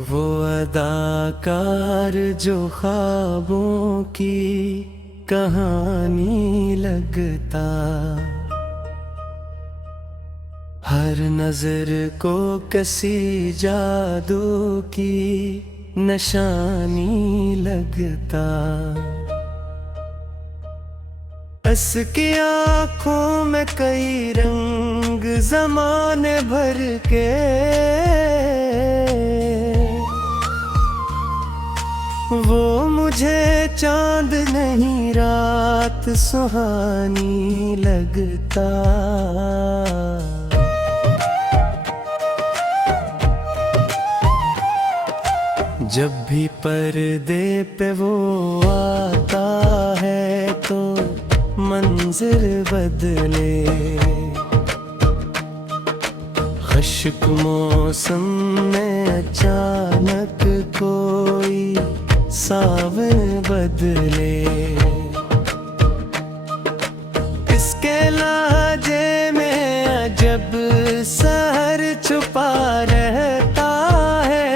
वो अदाकार जो ख्वाबों की कहानी लगता, हर नजर को किसी जादू की निशानी लगता। उसकी आँखों में कई रंग ज़माने भर के, वो मुझे चांद नहीं रात सुहानी लगता। जब भी पर्दे पे वो आता है तो मंज़र बदले, खुश्क मौसम में अचानक कोई सावन बदले। इसके लहजे में अजब सहर छुपा रहता है,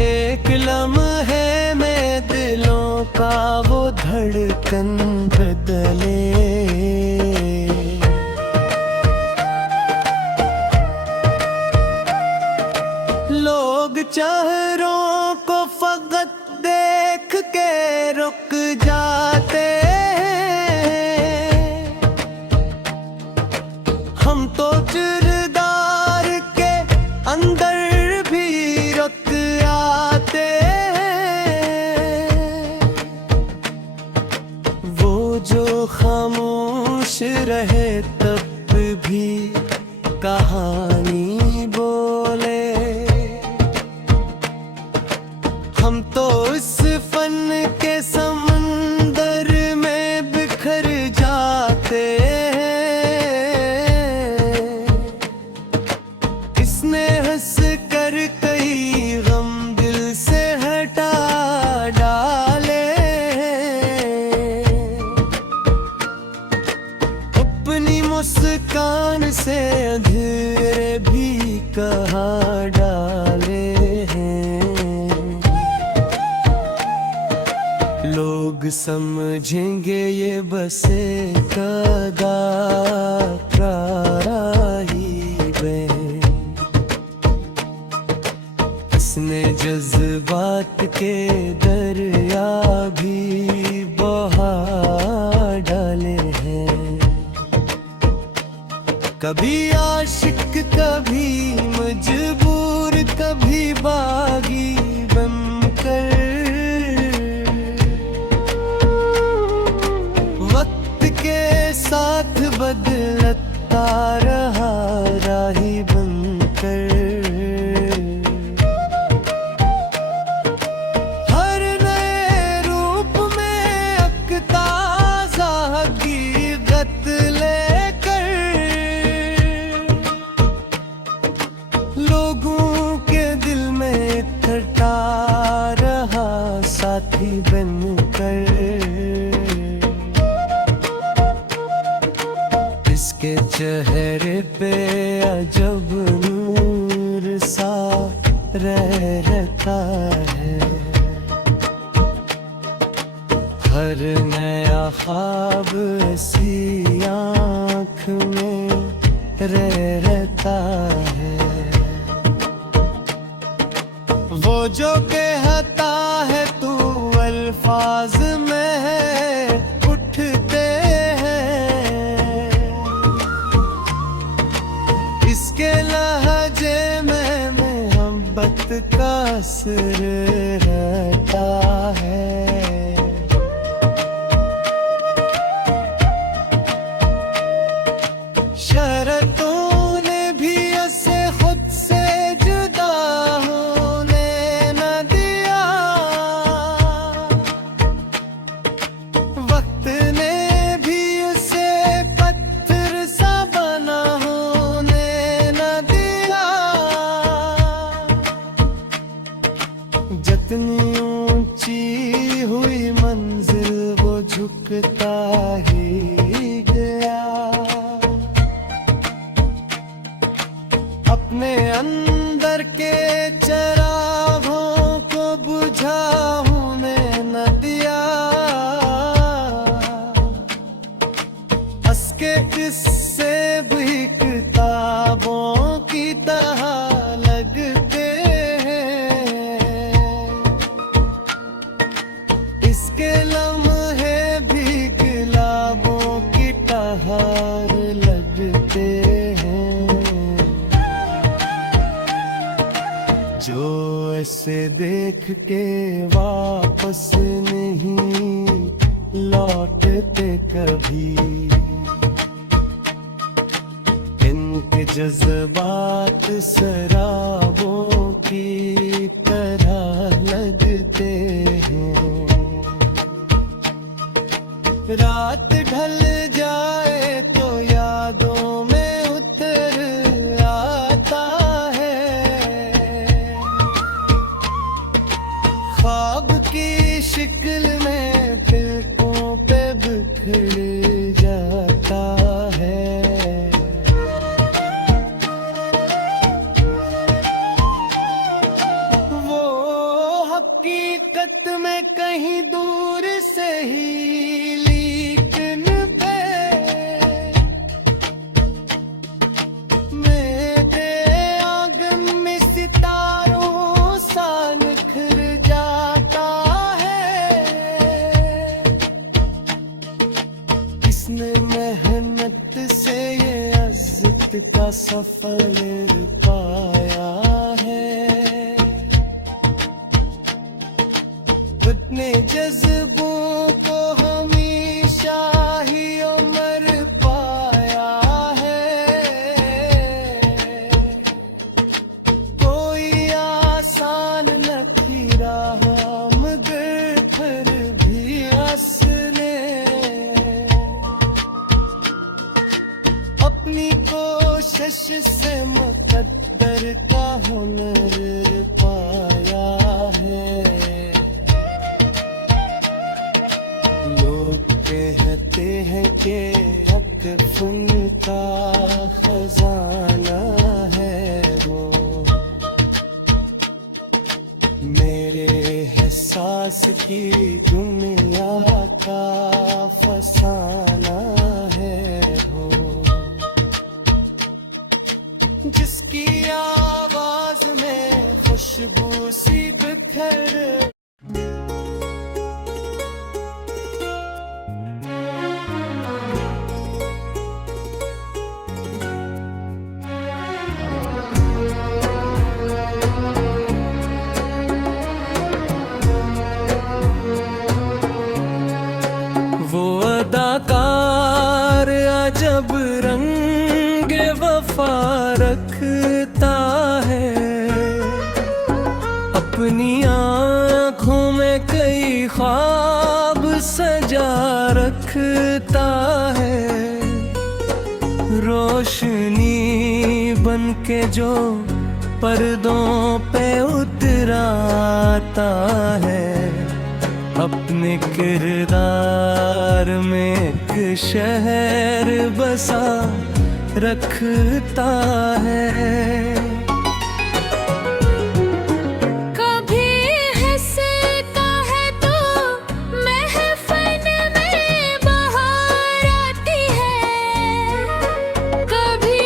एक लम्हे में दिलों का वो धड़कन बदले। लोग चेहरों को फकत देख के रुक जाते हैं, हम तो किरदार के अंदर भी रुक आते हैं। वो जो खामोश रहे तब भी कहानी बोले, हम तो इस फन के समंदर में बिखर जाते हैं। इसने हंस कर कई गम दिल से हटा डाले, अपनी मुस्कान से अंधेरे भी कहाँ डाले हैं। लोग समझेंगे ये बस एक ही बहन, इसने जज्बात के दरिया भी बहा डाले हैं। कभी आशिक कभी मजबूर कभी बागी बनकर, वक्त के साथ बदलता रहा राही बनकर। हर नए रूप में एक ताज़ा हकीकत लेकर, लोगों के दिल में उतरता रहा साथी बनकर। इसके चेहरे पे अजब नूर सा रहता है, हर नया ख्वाब इसी आँख में रहता है। वो जो कहता है तू अल्फाज में है उठते हैं, इसके लहजे में मोहब्बत का असर रहता है। शरतों ने भी ऐसे खुद से जुदा होने न दिया, वक्त ने भी उसे पत्थर सा बना होने न दिया। जितनी ऊंची हुई मंजिल वो झुकता ही गया, अपने के लम्हे भी गुलाबों की टहार लगते हैं, जो ऐसे देख के वापस नहीं लौटते कभी। इनके जज्बात शराबों की तरह लगते हैं। रात ढल जाए तो यादों में उतर आता है, ख्वाब की शिक्ल में तिलकों पे बिखर जाता है। वो हकीकत में कहीं दूर से ही लेकिन मेरे आंगन में सितारों सा निखर जाता है। किसने मेहनत से ये इज्जत का सफर पाया है, अपने जज्बों को हमेशा ही उम्र पाया है। कोई आसान न थी राह मगर फिर भी हंसने अपनी कोशिश से मुकद्दर का हुनर पाया है। लोग कहते हैं कि हक़ उनका खजाना है वो, मेरे एहसास की दुनिया का फसाना है वो, जिसकी आवाज में खुशबू सी बिखर। वो अदाकार अजब रंग वफा रखता है, अपनी आँखों में कई ख्वाब सजा रखता है। रोशनी बन के जो पर्दों पे उतराता है, अपने किरदार में एक शहर बसा रखता है। कभी हंसता है तो महफिल में बहार आती है, कभी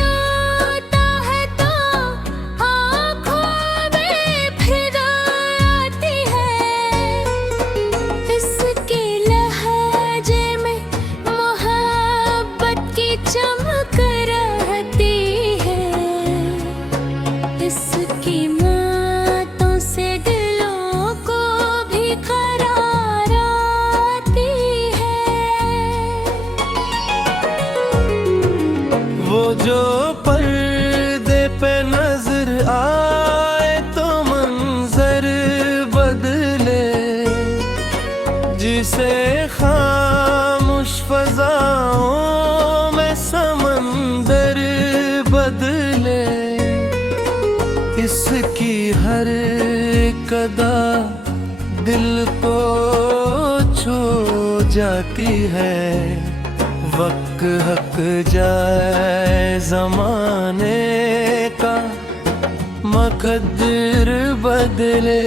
आता है तो आँखों में फिदा आती है। इसके लहजे में मोहब्बत की चमक रहती है, इसकी बातों से दिलों को भी करार आती है। वो जो पर्दे पे नजर आए तो मंजर बदले, जिसे खामोश फजाओं में समंदर बदले। इसकी हर कदा दिल को छू जाती है, वक्त हक जाए जमाने का मकद्दर बदले।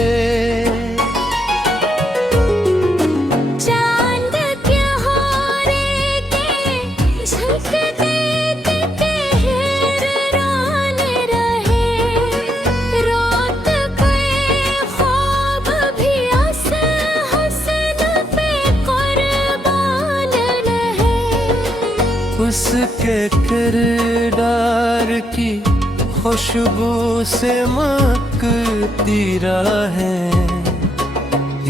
चांद क्या हो रे के झलकते हैरान रहे, रात के ख्वाब भी हंस हंस न उसके किरदार की खुशबू से महकती राहें,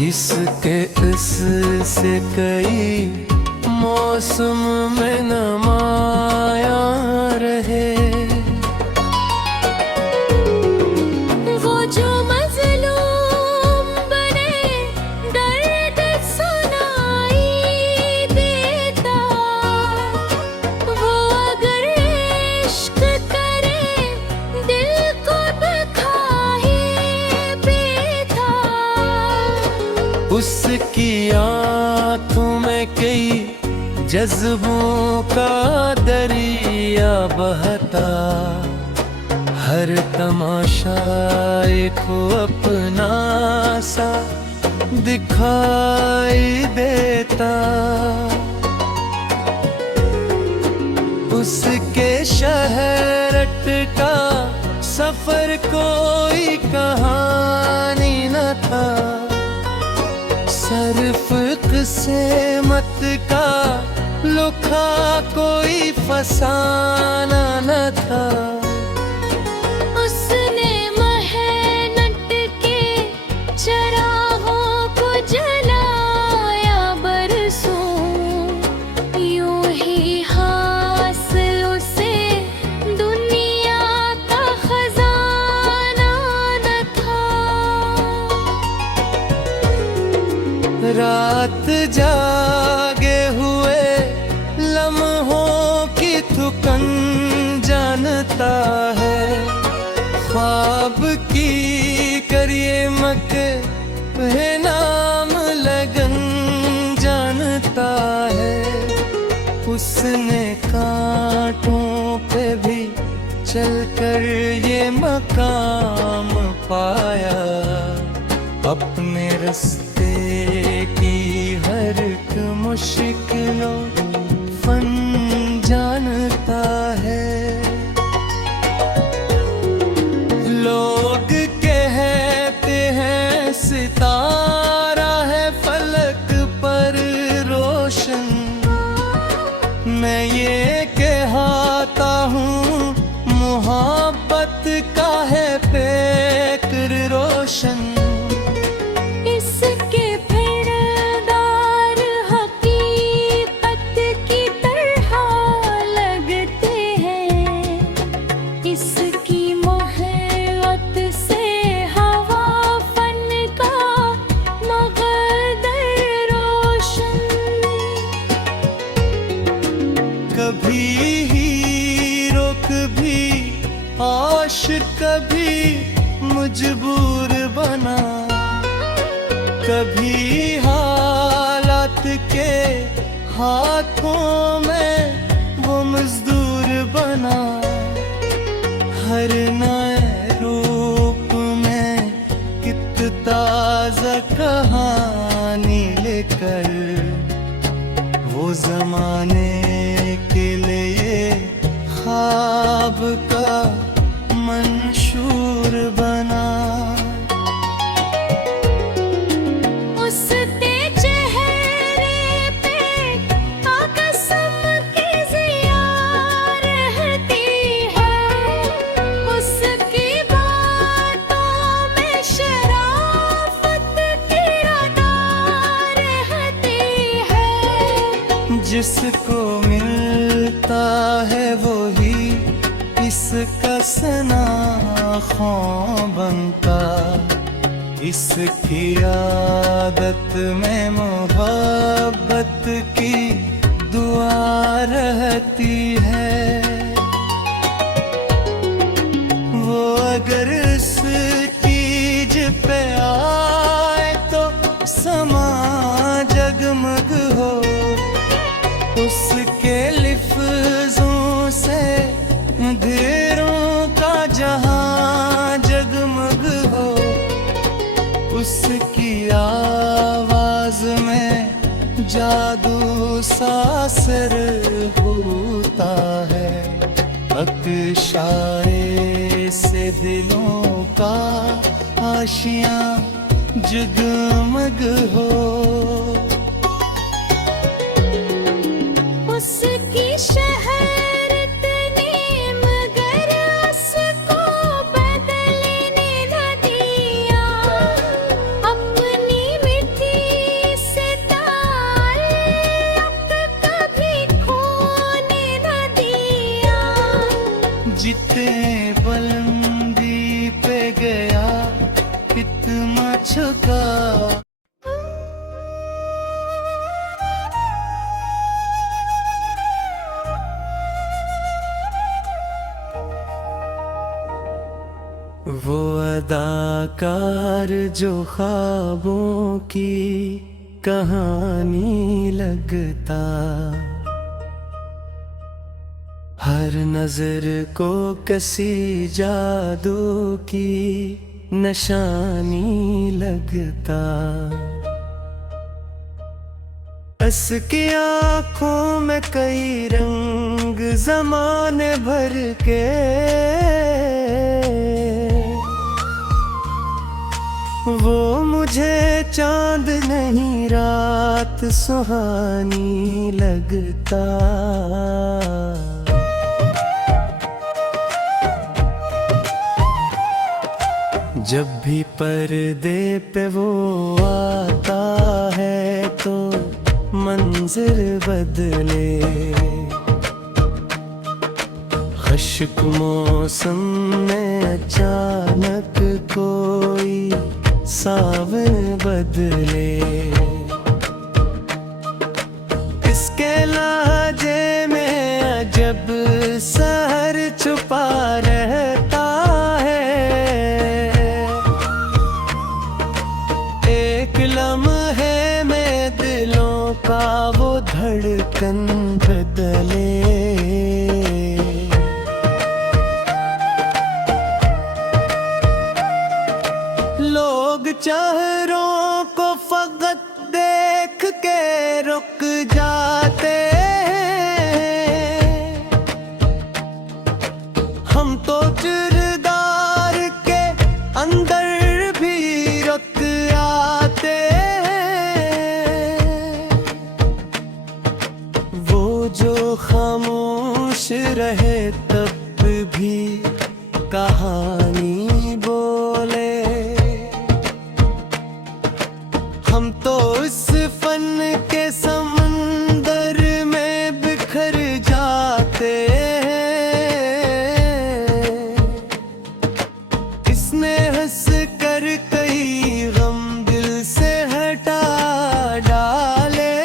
इसके इससे कई मौसम में नमाया रहे। वो जो मज़लूम बने दर्द सुनाई देता, वो अगर इश्क करे दिल को दुखाए देता। उसकी आँखों में कई जज्बों का दरिया बहता, हर तमाशा को अपना सा दिखाई देता। उसके शहरट का सफर कोई कहानी न था, सिर्फ किस्से मत का लुका कोई फसाना न था। उसने मेहनत के चरागों को जलाया बरसों, यूं ही हासिलों से दुनिया का खजाना न था। रात जागे हुए लम्हों की थुकन जानता है, ख्वाब की करिए मक नाम लगन जानता है। उसने कांटों पे भी चलकर ये मकाम पाया, अपने रास्ते की हर एक मुश्किलों फन जानता है। लोग कहते हैं सितारा है फलक पर रोशन, मैं ये कहता हूँ मोहब्बत का है पेकर रोशन। इसके किरदार हकीकत की तरह लगते हैं, इसकी मोहब्बत से हवा फन का मगदर रोशन। कभी हीरो कभी आशिक कभी मजबूर बना, कभी हालात के हाथों में वो मजदूर बना। हर नए रूप में कित ताज़ा कहानी लेकर वो जमाने के लिए ख्वाब का मंशूर बना। उसके चेहरे पे कसम की ज़िया रहती है, उसकी बातों में शराफत की अदा रहती है। जिसको मिलता है वो ही इसका सनाखों बनता, इसकी आदत में मोहब्बत की दुआ रहती है। वो अगर इसकी जिद पे आए तो समा जगमग हो, उसके लिफ्ज़ों से अंधेरों का जहां जगमग हो, उसकी आवाज में जादू सा असर होता है। अक्शारे से दिलों का आशियां जगमग हो। उसकी शहर अदाकार जो ख्वाबों की कहानी लगता, हर नजर को किसी जादू की निशानी लगता। उसकी आँखों में कई रंग ज़माने भर के, वो मुझे चांद नहीं रात सुहानी लगता। जब भी पर्दे पे वो आता है तो मंज़िर बदले, खुश्क मौसम में अचानक कोई सावन बदले। इसके लहजे में अजब सहर छुपा रहता है, एक लम्हे में दिलों का वो धड़कन बदले। लोग चेहरों को फकत देख के रुक जाते हैं, हम तो किरदार के अंदर भी रुक आते हैं। वो जो खामोश रहे तब भी कहानी बोले, हम तो इस फन के समंदर में बिखर जाते हैं। इसने हंस कर कई गम दिल से हटा डाले,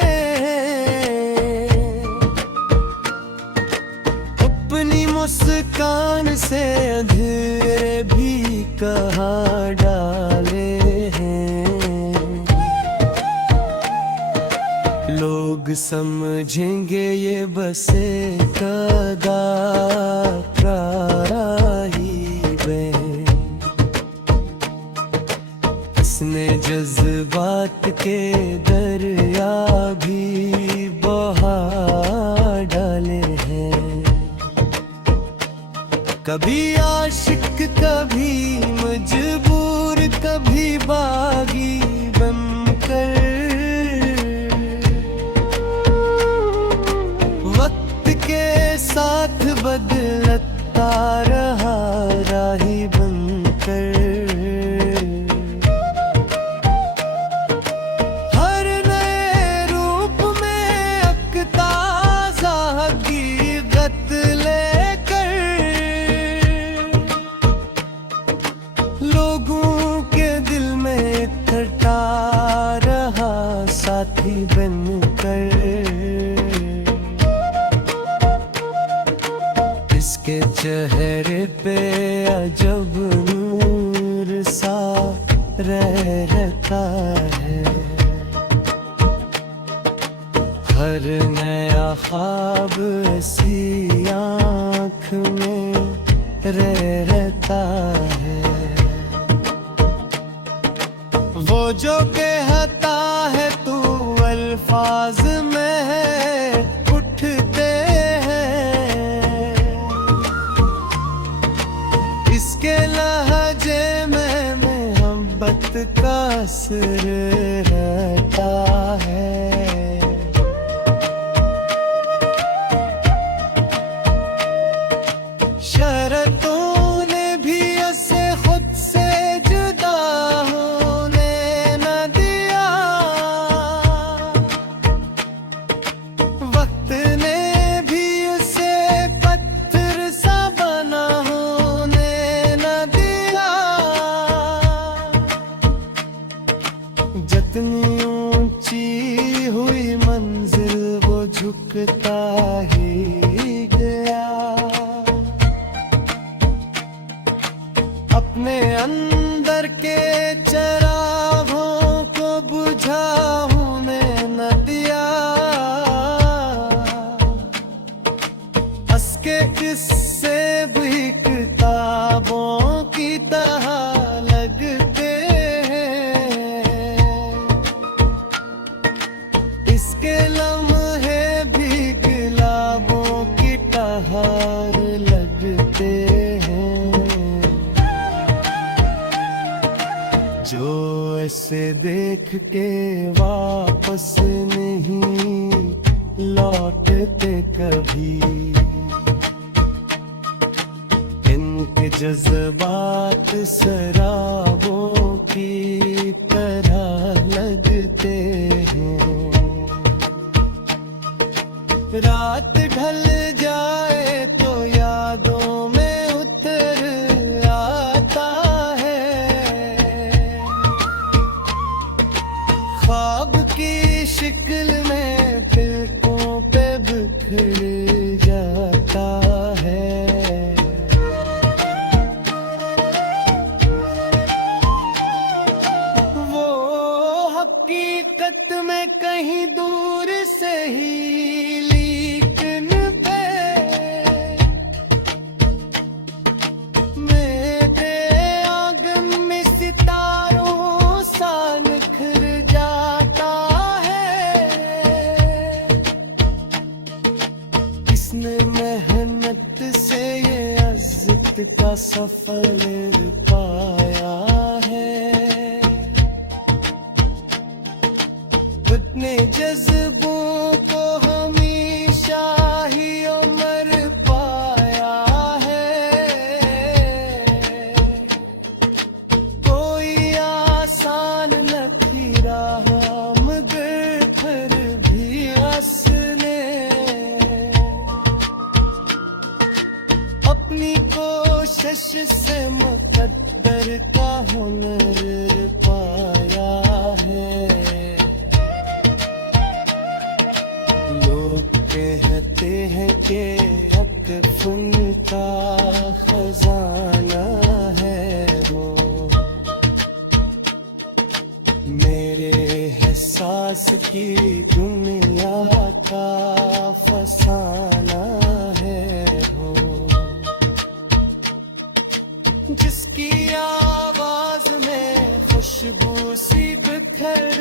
अपनी मुस्कान से अंधेरे भी कहा डाले हैं। लोग समझेंगे ये बस एक ही बहन, इसने जज्बात के दरिया भी बहा डाले हैं। कभी आशिक कभी मजबूर कभी बागी बनकर, साथ बदलता रहा राही बनकर। हर नए रूप में एक ताज़ा हकीकत लेकर, लोगों के दिल में उतरता रहा साथी बनकर। इसके चेहरे पे अजब नूर सा रहता है, हर नया ख्वाब ऐसी आँख में रहता है। वो जो कहता है तू अल्फाज में है उठते हैं, इसके लहजे में मोहब्बत का असर रहता है। शरतों ने भी उसे खुद से जुदा होने न दिया, वक्त ने भी उसे पत्थर सा बना होने न दिया। जितनी ऊंची हुई मंजिल वो झुकता ही गया, अपने अंदर उसे देख के वापस नहीं लौटते कभी। इनके जज्बात शराबों की तरह लगते हैं। रात ढल जाए तो यादों में उतर आता है। ख्वाब की शिक्ल में पलकों पे बिखर जाता है। वो हकीकत में कहीं दूर से ही लेकिन मेरे आंगन में सितारों सा निखर जाता है। किसने मेहनत से ये इज्जत का सफर पाया है। अपने जज्बों को हमेशा ही उम्र पाया है। कोई आसान न थी राह मगर फिर भी हंसने अपनी कोशिश से मुकद्दर का हुनर पाया है। लोग कहते हैं कि हक फन का खजाना है वो। मेरे एहसास की दुनिया का फसाना है वो। जिसकी आवाज में खुशबू सी बिखर